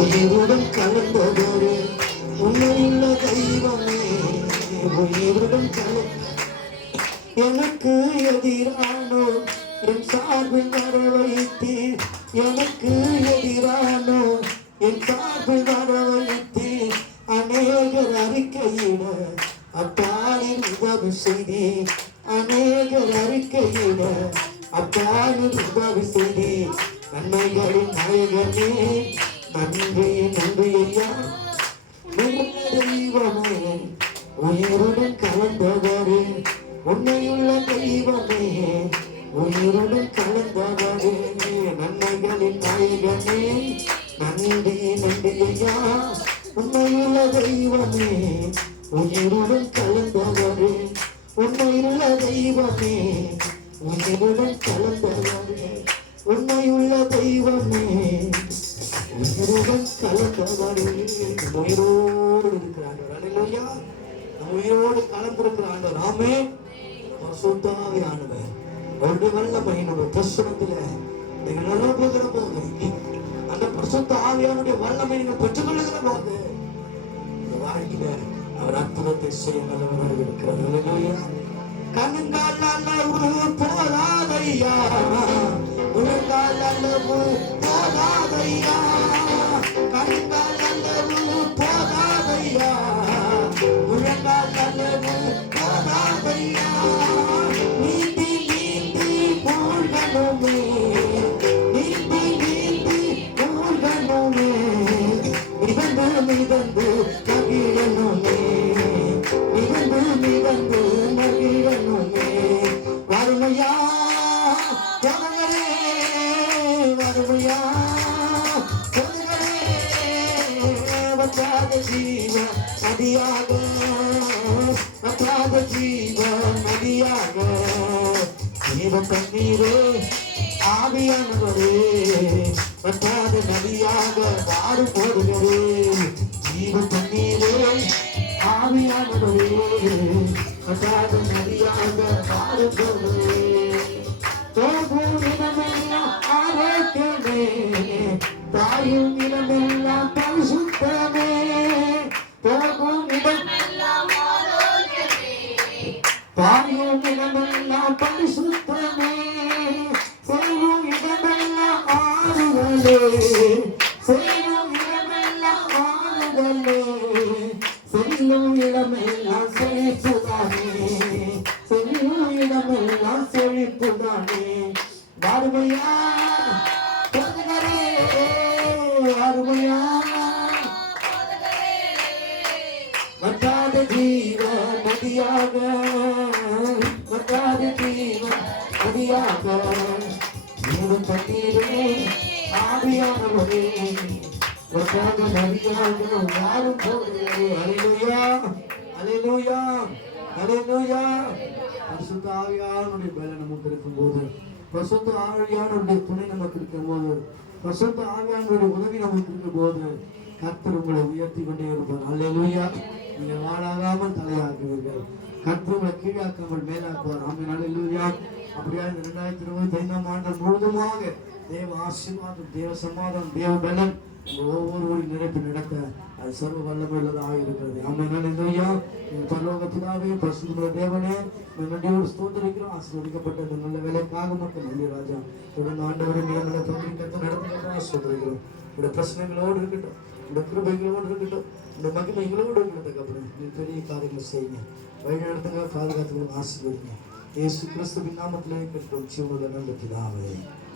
உயிருடன் கலந்தவரே உண்மையுள்ள தெய்வமே, உயிருடன் எனக்கு எதிரானோ என் சார்பில் வர வைத்தீர், எனக்கு எதிரானோ என் சார்பில் வர வைத்தீர். அநேகர் அறிக்கையிட அப்பானின் உதவி செய்தீர், அநேகர் அறிக்கையிட அப்பானின் உதவி செய்தீர். நன்மைகளின் நாயகனே நன்றி நன்றி ஐயா. தெய்வமே உயிருடன் கலந்தவரே, உண்மையுள்ள தெய்வமே உயிருடன் கலந்தவரே. நன்மைகளின் நாயகனே நன்றி நன்றி ஐயா. உண்மையுள்ள தெய்வமே உயிருடன் கலந்தவரே, உண்மையுள்ள தெய்வமே உயிருடன் கலந்தவரே, உண்மையுள்ள தெய்வமே உயிருடன் கலந்தவரே. உயிரோடு இருக்கிறார்கள். அல்லேலூயா. உயிரோடு கலந்திருக்கிறார்கள். ஆமே. பரிசுத்தாவி ஆண்டவர் அவருடைய வல்லமை நம்ம பிரசனத்துல நீங்கள் நிரப்புகிற போது, அந்த பரிசுத்த ஆவியானுடைய வல்லமை நீங்கள் பெற்றுக்கொள்ளுகிற போது வாழ்க்கையில அவர் அற்புதத்தை செய்ய நல்லவராக இருக்கிறார். அல்லேலூயா. கண்ணுங்கால் அளவு போதாதையா, உலகால் அளவு போதாதையா, கண்ணுங்கால் அளவு போதாதையா, உலகால் அளவு போதாதையா. நீந்தி நீந்தி மூழ்கணுமே, நீந்தி நீந்தி மூழ்கணுமே, மிதந்து மிதந்து மகிழணுமே, மிதந்து மிதந்து மகிழணுமே. வறுமையா ஜனங்களே, வறுமையா ஜனங்களே, வற்றாத ஜீவ நதியாக, வற்றாத ஜீவ நதியாக, ஜீவ தண்ணீரே ஆவியானவரே, வற்றாத நதியாக மாறு போடுகிறேன். ஜீவ தண்ணீரே ஆவியானவரே, வற்றாத நதியாக மாறு போடுகிறேன். போகும் இடமெல்லாம் ஆரோக்கியமே, தாயும் இடமெல்லாம் பரிசுத்தமே, போகும் இடமெல்லாம் ஆரோக்கியமே, தாயும் இடமெல்லாம் பரிசுத்தமே, செய்யும் இடமெல்லாம் ஆறுதலே, செய்யும் இடமெல்லாம் ஆறுதலே, செல்லும் இடமெல்லாம் செழிப்புதானே, செல்லும் இடமெல்லாம் செழிப்புதானே. வறுமையா வறுமையா வற்றாத ஜீவ நதியாக, வற்றாத ஜீவ நதியாக, ஜீவன் தண்ணீரே ஆவியானவரே, வற்றாத நதியாக யாரும் போகிறே. அல்லேலூயா, அல்லேலூயா, அல்லேலூயா. பரிசுத்த ஆவியானுடைய பலன் நமக்கு இருக்கும் போது, பரிசுத்த ஆவியானுடைய துணை நமக்கு இருக்கும் போது, பரிசுத்த ஆவியானுடைய உதவி நமக்கு இருக்கும் போது, கர்த்தர் உங்களை உயர்த்தி கொண்டே இருப்பார். அல்லேலூயா. நீங்கள் வாழாகாமல் தலையாக்குவீர்கள், கர்த்தர் உங்களை கீழாக்காமல் மேலாக்குவார். ஆமென். அல்லேலூயா. அப்படியா இந்த 2025 ஆண்டு முழுதுமாக தேவ ஆசீர்வாதம், தேவ சமாதானம், தேவ பலன் ஒவ்வொருவரும் நினைப்பு நடக்க அது சர்வ வல்லமையுள்ளதாக இருக்கிறது. ஆமென். அல்லேலூயா. பரலோகத்திலாவே பரிசுத்த தேவனே நன்றியோடு ஸ்தோத்திரிக்கிறோம். ஆசீர்வதிக்கப்பட்ட இந்த நல்ல வேலைக்காக மக்கள் நன்றி ராஜா. தொடர்ந்து ஆண்டவரை நீங்களை பங்கிட்டு நடத்துகிறதா சொல்றீங்களோ, இந்த பிரச்சனைகளோடு இருக்கட்டும், இந்த கிருபைகளோடு இருக்கட்டும், இந்த மகிமைகளோடு இருக்கட்டும். நீ பெரிய காரியங்களை செய்யுங்க, வழி நடத்துங்க, பாதுகாத்துங்க, ஆசீர்வதிங்க. இயேசு கிறிஸ்துவின் நாமத்திலே கேட்கிறோம் ஜீவனுள்ள நல்ல பிதாவே.